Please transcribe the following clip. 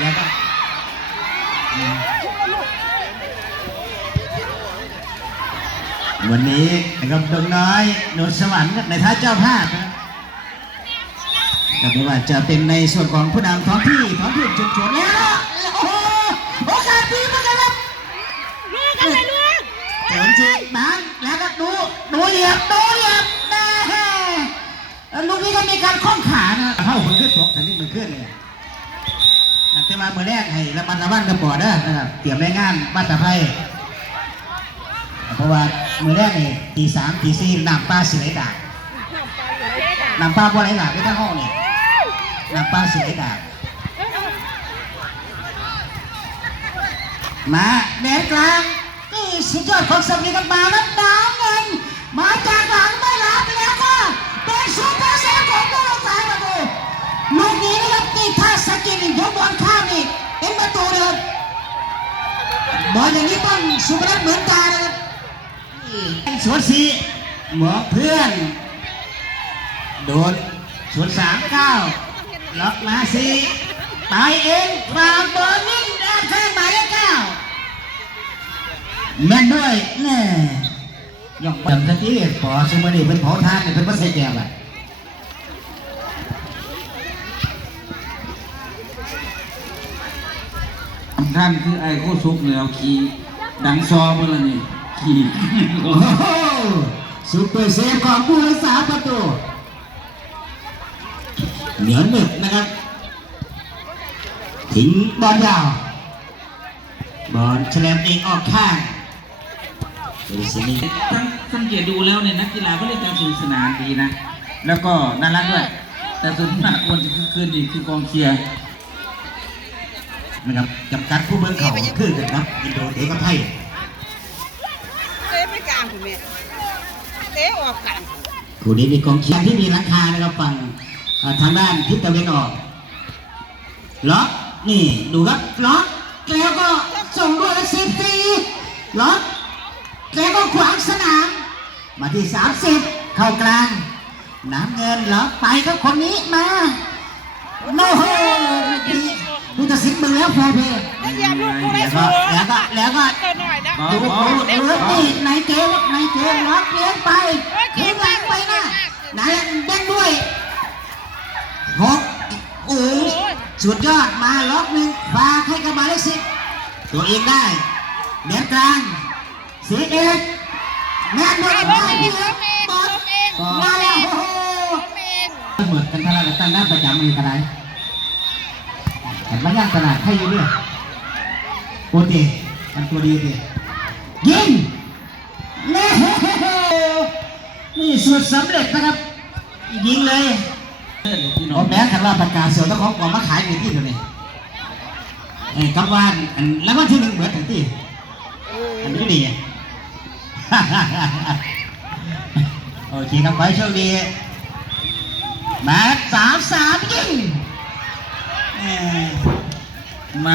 แล้วก็วันนี้กับดงน้อยโนนสวรรค์ในท่าเจ้าภาพนะครับว่าจะเป็นในส่วนของผู้นำท้องที่ท้องถิ่นชุมชนแล้วโอ้โหโอกาสดีมากครับลูกกันไปลูกเจ๋งจริงบังแล้วก็ดูดูเหยียบดูเหยียบนะลูกนี้ก็มีการข้องขา มือแรกให้ระมัดระวังกันบ่อเด้นะครับเตรียมแรงงานมาตรภัยเพราะว่ามือแรกนี่ตีสามตีสี่น้ำปลาสิไหลดากน้ำปลาบัวไหลหลากไม่ต้องห้องนี่น้ำปลาสิไหลดากมาแดนกลางนี่สุดยอดของสมีกันมาแล้วน้ำเงินมาจากหลังไม่ บอลอย่างนี้ต้องสุภาพเหมือนตานะครับสวนสีหมอเพื่อน โดนสวนสามเก้าล็อกมาสีตายเองฟาเบอร์นิ่งด้านข้างหมายเลขเก้าแม่นด้วยแน่ยกจำทันทีปอสมุนีเป็นเผาทานเนี่ยเป็นพระใส่แก้วอะ ท่านคือไอ้โคซุกเนี่ยเอาขี่ดังซอเมื่อละนี่ขี่โอ้โหซุปเปอร์เซฟของผู้รักษาประตูเหนียวหนึบนะครับถึงบอลยาวบอลแฉลมเองออกข้างเดซินี่ทั้งสังเกตดูแล้วเนี่ยนักกีฬาก็เล่นการสนุกสนานดีนะ แล้วก็น่ารักด้วย แต่ส่วนมากคนที่คือคืนนี่คือกองเชียร์ นะครับจำกัดผู้เบิ่งเขาคือกันครับอินโดเอกับไทยเตะไปกลางคุณแม่เตะออกกลางคู่นี้มีกองเชียร์ที่มีหลังคานะครับฝั่งเอ่อทางด้านทิศตะวันออกล็อกนี่ดูครับล็อกแล้วก็ส่งด้วยและสิบตีล็อกแล้วก็ขวางสนาม มาที่ 30 เข้ากลาง น้ำเงินล็อกไปครับคนนี้มาโน้โห ดีดูตัดสินมือแล้วแฟร์เพย์แล้วเหยียบลูกกูได้แล้วสูก็งแล้วก็แล้วก็ตัวหน่อยนะบอดูลดูบอลดูนี่ในเกมในเกมล็อกเลี้ยงไปคืนหลังไปนะไหนเด้งด้วยหกโอ้สุดยอดมาล็อกหนึ่งฝากให้กับหมายเลขสิบตัวเองได้เหนือกลางเสียเอกแม่นด้วยล้ได้มเองพี่ล้มเองบอลล้มเองมาแล้วโอ้โหล้มเองเหมือนกันทลายตั้งด้านประจำมือกันไหนแต่ไม่ย่างขนาดให้อยู่เนี่ยโอเคมันตัวดีดียิงเน่นี่สุดสำเร็จนะครับยิงเลยพี่น้อโอ้แม้คันว่าประกาศเสียวต้องของก่อนมาขายอยู่ที่เดียวนี้เอ้ยกับวานอันแล้ววันที่หนึ่งเบิดถึงที่อันนี้ดีโอเคครับขอให้โชคดีแมตสามสามยิง มา